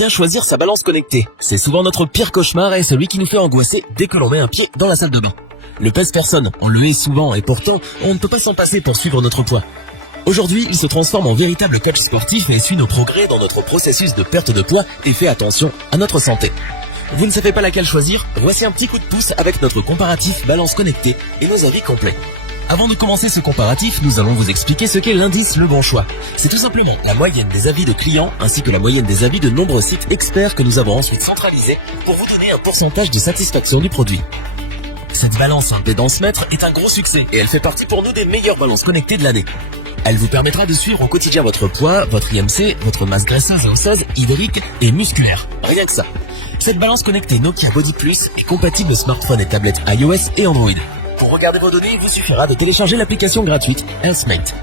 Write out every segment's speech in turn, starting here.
Bien choisir sa balance connectée, c'est souvent notre pire cauchemar et celui qui nous fait angoisser dès que l'on met un pied dans la salle de bain. Le pèse-personne, on le hait souvent et pourtant, on ne peut pas s'en passer pour suivre notre poids. Aujourd'hui, il se transforme en véritable coach sportif et suit nos progrès dans notre processus de perte de poids et fait attention à notre santé. Vous ne savez pas laquelle choisir? Voici un petit coup de pouce avec notre comparatif balance connectée et nos avis complets. Avant de commencer ce comparatif, nous allons vous expliquer ce qu'est l'indice Le Bon Choix. C'est tout simplement la moyenne des avis de clients ainsi que la moyenne des avis de nombreux sites experts que nous avons ensuite centralisés pour vous donner un pourcentage de satisfaction du produit. Cette balance impédance mètre est un gros succès et elle fait partie pour nous des meilleures balances connectées de l'année. Elle vous permettra de suivre au quotidien votre poids, votre IMC, votre masse graisseuse et osseuse, hydrique et musculaire. Rien que ça. Cette balance connectée Nokia Body Plus est compatible smartphone et tablette iOS et Android. Pour regarder vos données, il vous suffira de télécharger l'application gratuite Healthmate.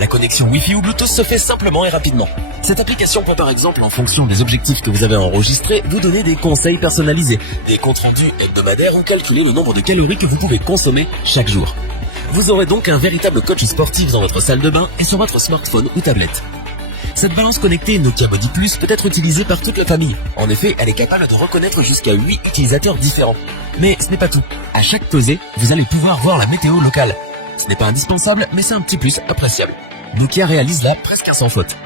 La connexion Wi-Fi ou Bluetooth se fait simplement et rapidement. Cette application peut par exemple, en fonction des objectifs que vous avez enregistrés, vous donner des conseils personnalisés, des comptes rendus hebdomadaires ou calculer le nombre de calories que vous pouvez consommer chaque jour. Vous aurez donc un véritable coach sportif dans votre salle de bain et sur votre smartphone ou tablette. Cette balance connectée Nokia Body Plus peut être utilisée par toute la famille. En effet, elle est capable de reconnaître jusqu'à 8 utilisateurs différents. Mais ce n'est pas tout. À chaque pesée, vous allez pouvoir voir la météo locale. Ce n'est pas indispensable, mais c'est un petit plus appréciable. Nokia réalise là presque un sans faute.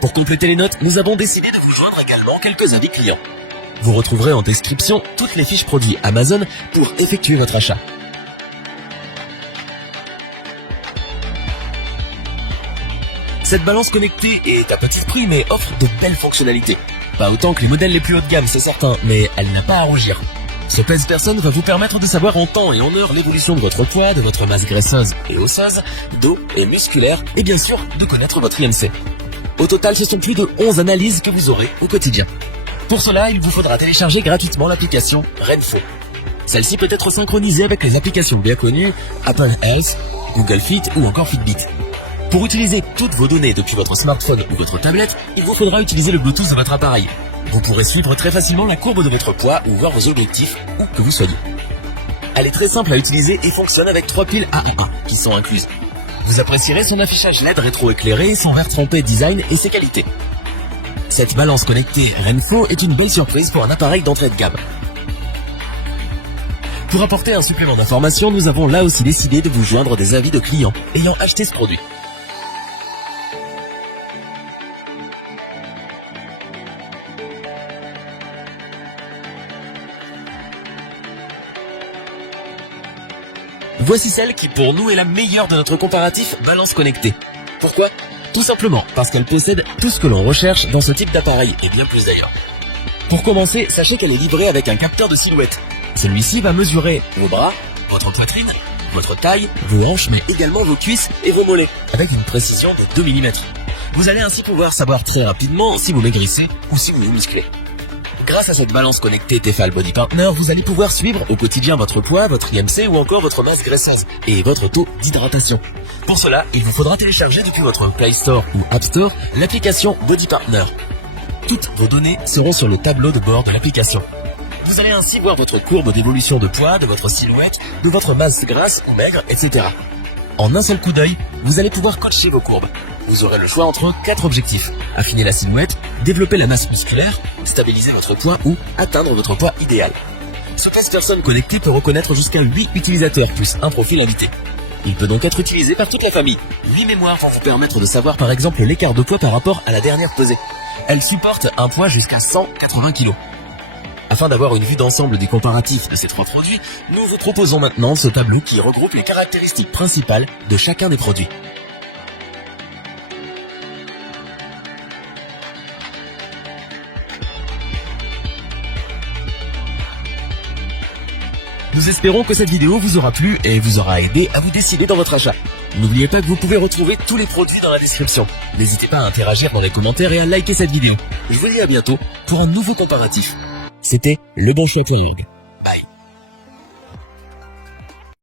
Pour compléter les notes, nous avons décidé de vous joindre également quelques avis clients. Vous retrouverez en description toutes les fiches produits Amazon pour effectuer votre achat. Cette balance connectée est à petit prix mais offre de belles fonctionnalités. Pas autant que les modèles les plus haut de gamme, c'est certain, mais elle n'a pas à rougir. Ce pèse-personne va vous permettre de savoir en temps et en heure l'évolution de votre poids, de votre masse graisseuse et osseuse, d'eau et musculaire, et bien sûr de connaître votre IMC. Au total, ce sont plus de 11 analyses que vous aurez au quotidien. Pour cela, il vous faudra télécharger gratuitement l'application Renfo. Celle-ci peut être synchronisée avec les applications bien connues Apple Health, Google Fit ou encore Fitbit. Pour utiliser toutes vos données depuis votre smartphone ou votre tablette, il vous faudra utiliser le Bluetooth de votre appareil. Vous pourrez suivre très facilement la courbe de votre poids ou voir vos objectifs où que vous soyez. Elle est très simple à utiliser et fonctionne avec 3 piles AA1 qui sont incluses. Vous apprécierez son affichage LED rétro-éclairé, son verre trempé design et ses qualités. Cette balance connectée Renfo est une belle surprise pour un appareil d'entrée de gamme. Pour apporter un supplément d'information, nous avons là aussi décidé de vous joindre des avis de clients ayant acheté ce produit. Voici celle qui pour nous est la meilleure de notre comparatif balance connectée. Pourquoi? Tout simplement parce qu'elle possède tout ce que l'on recherche dans ce type d'appareil et bien plus d'ailleurs. Pour commencer, sachez qu'elle est livrée avec un capteur de silhouette. Celui-ci va mesurer vos bras, votre poitrine, votre taille, vos hanches mais également vos cuisses et vos mollets avec une précision de 2 mm. Vous allez ainsi pouvoir savoir très rapidement si vous maigrissez ou si vous vous musclez. Grâce à cette balance connectée Tefal Body Partner, vous allez pouvoir suivre au quotidien votre poids, votre IMC ou encore votre masse graisseuse et votre taux d'hydratation. Pour cela, il vous faudra télécharger depuis votre Play Store ou App Store l'application Body Partner. Toutes vos données seront sur le tableau de bord de l'application. Vous allez ainsi voir votre courbe d'évolution de poids, de votre silhouette, de votre masse grasse ou maigre, etc. En un seul coup d'œil, vous allez pouvoir coacher vos courbes. Vous aurez le choix entre 4 objectifs. Affiner la silhouette, développer la masse musculaire, stabiliser votre poids ou atteindre votre poids idéal. Ce pèse-personne connecté peut reconnaître jusqu'à 8 utilisateurs plus un profil invité. Il peut donc être utilisé par toute la famille. 8 mémoires vont vous permettre de savoir par exemple l'écart de poids par rapport à la dernière pesée. Elle supporte un poids jusqu'à 180 kg. Afin d'avoir une vue d'ensemble des comparatifs de ces 3 produits, nous vous proposons maintenant ce tableau qui regroupe les caractéristiques principales de chacun des produits. Nous espérons que cette vidéo vous aura plu et vous aura aidé à vous décider dans votre achat. N'oubliez pas que vous pouvez retrouver tous les produits dans la description. N'hésitez pas à interagir dans les commentaires et à liker cette vidéo. Je vous dis à bientôt pour un nouveau comparatif. C'était lebonchoix.org.